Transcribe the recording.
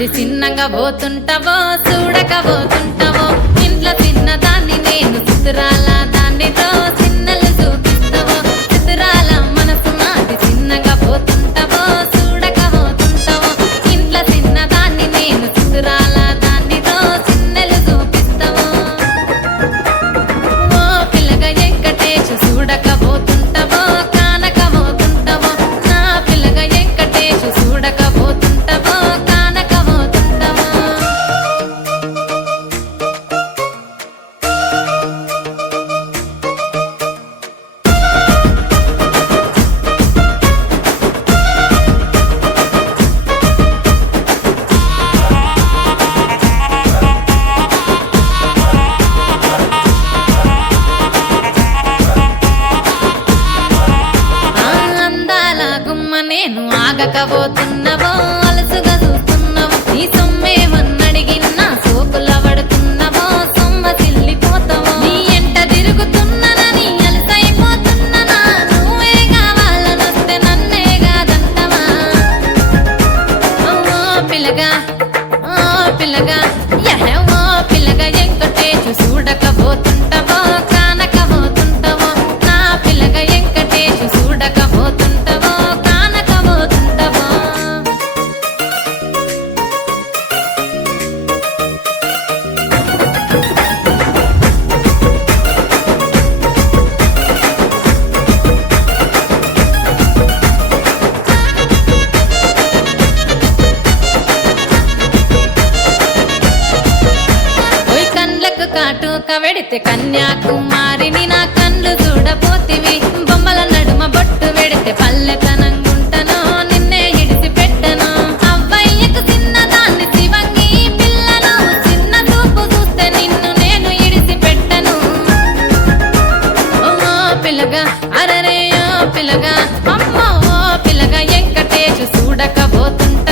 నాది చిన్నగా పోతుంటావో చూడకపోతుంటావో ఇంట్లో చిన్నదాన్ని నేను చిత్రాల దాన్నితో చిన్నలు చూపిస్తావో చిత్రాల మనసు నాది చిన్నగా పోతుంటావో చూడకపోతుంటావో ఇంట్లో చిన్నదాన్ని నేను చిత్రాల దాన్నితో చిన్నలు చూపిస్తావో ఓ పిల్లగా వెంకటేశు చూడకపోతుంటావో కానకపోతుంటావో నా పిల్లగా వెంకటేశు చూడకపోతుంటావో కానకపోతుంటావో అందాల గుమ్మ నేను ఆగకపోతున్నావో అలసుగా చూస్తున్నావో నీ సొమ్మేమన్నడిగినా సోకుల పడుతున్నావో సొమ్మ సిల్లిపోతావో నీ ఎంట తిరుగుతున్నానని అలసైపోతున్నానా నువ్వే కావాలనొస్తే నన్నే కాదంటవా ఓ పిల్లగా ఓ పిల్లగా ఓ పిల్లగా వెంకటేశు చూడకపోతుంటావో కానకపోతుంటావో నా పిల్లగా వెంకటేశు చూడకపోతుంటావో కానకపోతుంటావో ఓయ్ కండ్లకు కాటుక వెడితే కన్యాకుమారిని నా కండ్లు చూడపోతివి బొమ్మల నడుమ బొట్టు వెడితే పల్లెతనంగుంటను నిన్నే ఇడిసి పెట్టను అవ్వయ్యకు చిన్నదాన్ని శివంగి పిల్లను చిన్న చూపు చూస్తే నిన్ను నేను ఇడిసి పెట్టను ఓ పిల్లగా అరరే ఓ పిల్లగా అమ్మో ఓ పిల్లగా వెంకటేశు చూడకపోతుంటా